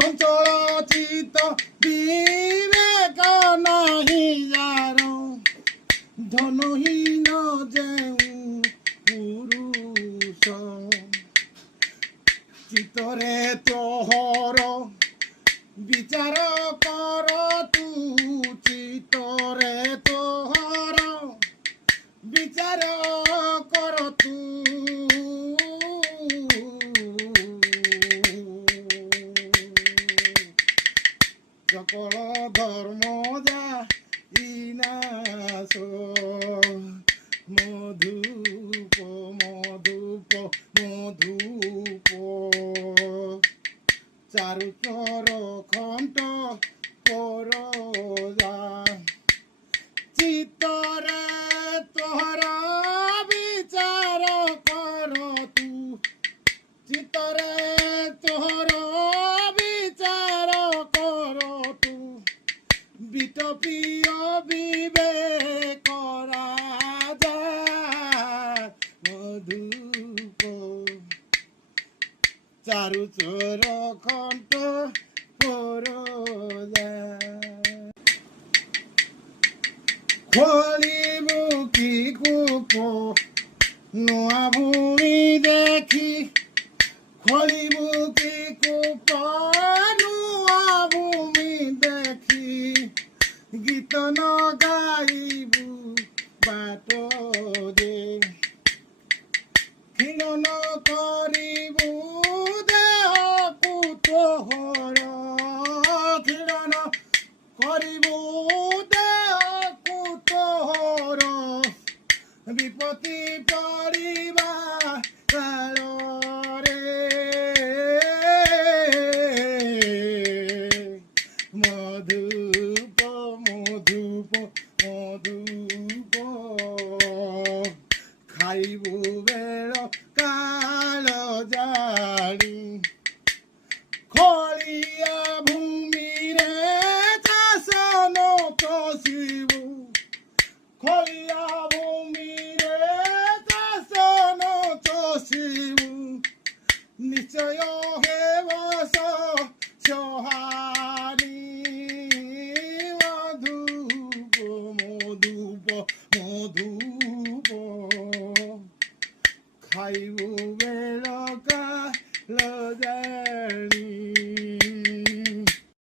চঞ্চল চিত বিবেক নাহি যার ধনহীন যেউ পুরুষ চিতরে তোহর বিচার কর তু চিতরে তোহর বিচার কর তু সকল ধর্ম যা ইনাশ মধুপ মধুপ মধুপ চারুচর খণ্ড পরজা চিতরে তোহর বিচার কর তু চিতরে তোহর বিচার কর তু বিটপিয় বিবেক রাজা মধুপ চারুচর খণ্ড পরজা খোলিবু কি কূপ নূয়া ভূমি দেখি খোলিবু কি